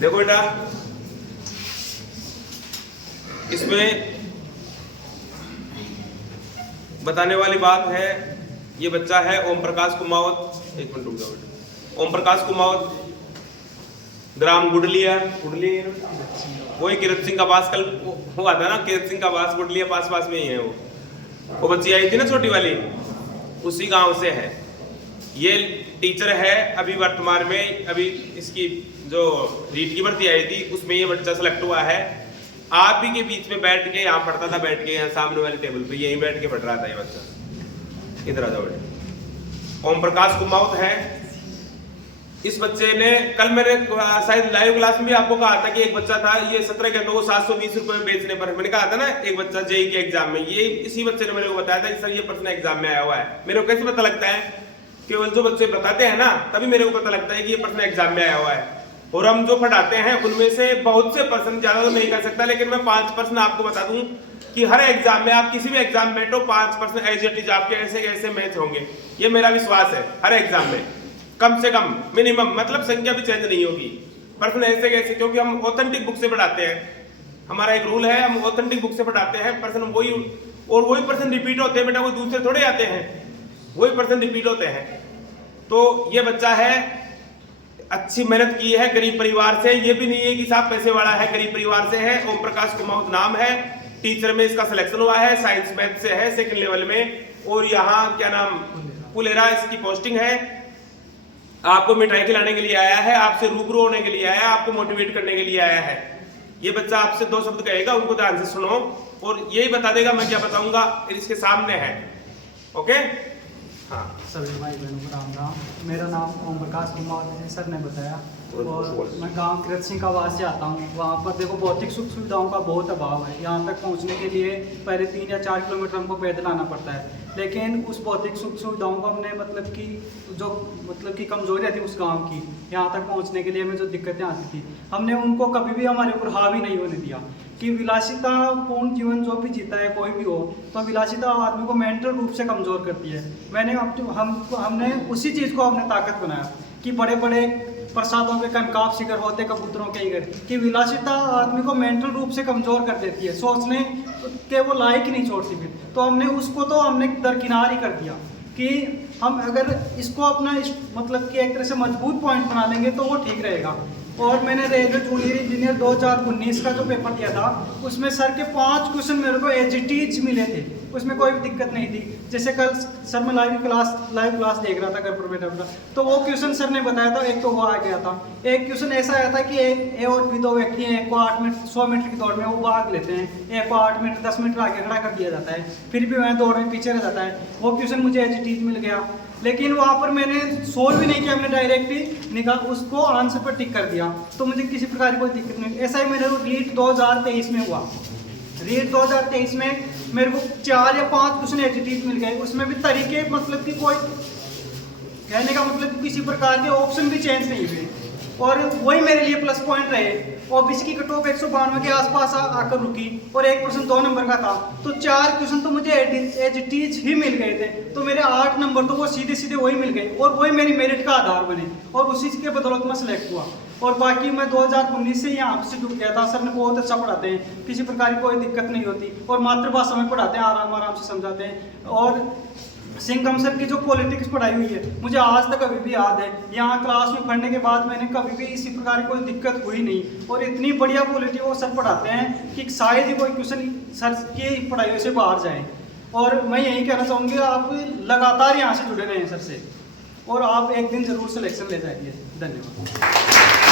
देखो बेटा, इसमें बताने वाली बात है, ये बच्चा है ओम प्रकाश कुमावत। एक मिनट रुक जाओ बेटा। ओम प्रकाश कुमावत, ग्राम गुडलिया, वही किरत सिंह का पास, कल हुआ था ना, किरत सिंह का पास गुडलिया पास में ही है। वो बच्ची आई थी ना छोटी वाली, उसी गांव से है। ये टीचर है अभी वर्तमान में, अभी इसकी जो रीट की भर्ती आई थी उसमें ये बच्चा सेलेक्ट हुआ है। आप ही के बीच में बैठ के यहाँ पढ़ता था, बैठ के यहाँ सामने वाली टेबल पे यहीं बैठ के पढ़ रहा था ये बच्चा। इधर आ जाओ बेटा। ओम प्रकाश कुमावत है। इस बच्चे ने, कल मैंने शायद लाइव क्लास में भी आपको कहा था कि एक बच्चा था, ये 17 घंटों को 720 रुपए में बेचने पर, मैंने कहा था ना एक बच्चा जेईई के एग्जाम में, ये इसी बच्चे ने मेरे को बताया था कि सर ये प्रश्न एग्जाम में आया हुआ है। मेरे को कैसे पता लगता है? केवल जो बच्चे बताते हैं ना, तभी मेरे को पता लगता है कि ये प्रश्न एग्जाम में आया हुआ है। और हम जो पढ़ाते हैं उनमें से बहुत से पर्सन, ज्यादा तो नहीं कर सकता, लेकिन मैं 5% आपको बता दूं कि हर एग्जाम में, आप किसी भी एग्जाम में बैठो, 5% एज इट इज आपके ऐसे ऐसे मैच होंगे। ये मेरा विश्वास है। हर एग्जाम में कम से कम, मिनिमम, मतलब संख्या भी चेंज नहीं होगी, पर्सन ऐसे कैसे, क्योंकि हम ऑथेंटिक बुक से पढ़ाते हैं। हमारा एक रूल है, हम ऑथेंटिक बुक से पढ़ाते हैं। पर्सन वही, और वही पर्सन रिपीट होते हैं बेटा, कोई दूसरे थोड़े आते हैं, वही पर्सन रिपीट होते हैं। तो ये बच्चा है, अच्छी मेहनत की है, गरीब परिवार से, ये भी नहीं है कि साहब पैसे वाला है, गरीब परिवार से है। ओम प्रकाश कुमावत नाम है। टीचर में इसका सिलेक्शन हुआ है, साइंस मैथ से है, 2nd लेवल में। और यहाँ क्या नाम, पुलेरा इसकी पोस्टिंग है। आपको मिठाई खिलाने के लिए आया है, आपसे रूबरू होने के लिए आया है, आपको मोटिवेट करने के लिए आया है। ये बच्चा आपसे 2 शब्द कहेगा, उनको ध्यान से सुनो और यही बता देगा मैं क्या बताऊंगा, इसके सामने है। ओके? हाँ, सभी भाई बहनों को राम राम। मेरा नाम ओम प्रकाश कुमार, जैसे सर ने बताया, और मैं गांव किरत सिंह का वास से आता हूँ। वहाँ पर देखो भौतिक सुख सुविधाओं का बहुत अभाव है। यहाँ तक पहुँचने के लिए पहले 3 या 4 किलोमीटर हमको पैदल आना पड़ता है। लेकिन उस भौतिक सुख सुविधाओं को हमने मतलब कि कमजोरी रहती उस गांव की, यहाँ तक पहुँचने के लिए हमें जो दिक्कतें आती थी, हमने उनको कभी भी हमारे ऊपर हावी नहीं होने दिया। कि विलासितापूर्ण जीवन जो भी जीता है कोई भी हो, तो विलासिता आदमी को मेंटल रूप से कमज़ोर करती है। हमने उसी चीज़ को अपने ताकत बनाया कि बड़े बड़े प्रसादों के कनकाब शिखर होते कबूतरों के ही घर, कि विलासिता आदमी को मेंटल रूप से कमज़ोर कर देती है, सोचने के वो लायक ही नहीं छोड़ती। फिर तो हमने दरकिनार ही कर दिया कि हम अगर इसको अपना मतलब कि एक तरह से मजबूत पॉइंट बना लेंगे तो वो ठीक रहेगा। और मैंने रेलवे जूनियर इंजीनियर 2019 का जो पेपर दिया था, उसमें सर के 5 क्वेश्चन मेरे को एज इट इज मिले थे, उसमें कोई भी दिक्कत नहीं थी। जैसे कल सर मैं लाइव क्लास देख रहा था घर पर बैठा बैठा, तो वो क्वेश्चन सर ने बताया था, एक तो वो आ गया था। एक क्वेश्चन ऐसा आया था कि ए और बी 2 व्यक्ति हैं, एक को 8 मिनट 100 मीटर की दौड़ में वो भाग लेते हैं, एक को 8 मीटर 10 मीटर आगे खड़ा कर दिया जाता है, फिर भी वह दौड़ में पीछे रह जाता है। वो क्वेश्चन मुझे एज इट इज मिल गया, लेकिन वहाँ पर मैंने सोल्व भी नहीं किया, मैंने डायरेक्ट ही निकाल उसको आंसर पर टिक कर दिया, तो मुझे किसी प्रकार की कोई दिक्कत नहीं। ऐसा ही मेरे को रीट 2023 में हुआ। रीट 2023 में मेरे को 4 या 5 क्वेश्चन एडिटिव मिल गए, उसमें भी तरीके, मतलब कि कोई कहने का मतलब कि किसी प्रकार के ऑप्शन भी चेंज नहीं हुए, और वही मेरे लिए प्लस पॉइंट रहे। ओबीसी की कट ऑफ 192 के आसपास आकर रुकी, और 1% 2 नंबर का था, तो 4 क्वेश्चन तो मुझे एज इट इज ही मिल गए थे। तो मेरे 8 नंबर तो वो सीधे सीधे वही मिल गए, और वही मेरी मेरिट का आधार बने, और उसी के बदौलत मैं सिलेक्ट हुआ। और बाकी मैं 2019 से यहाँ से जुड़ गया था। सर ने बहुत अच्छा पढ़ाते हैं, किसी प्रकार की कोई दिक्कत नहीं होती, और मातृभाषा में पढ़ाते हैं, आराम से समझाते हैं। और सिंघम सर की जो पॉलिटिक्स पढ़ाई हुई है, मुझे आज तक अभी भी याद है। यहाँ क्लास में पढ़ने के बाद मैंने कभी भी इसी प्रकार की कोई दिक्कत हुई नहीं, और इतनी बढ़िया पॉलिटिक्स वो सर पढ़ाते हैं कि शायद ही कोई क्वेश्चन सर की पढ़ाई से बाहर जाए। और मैं यही कहना चाहूँगी, आप लगातार यहाँ से जुड़े रहें सर से, और आप एक दिन जरूर सिलेक्शन ले जाएंगे। धन्यवाद।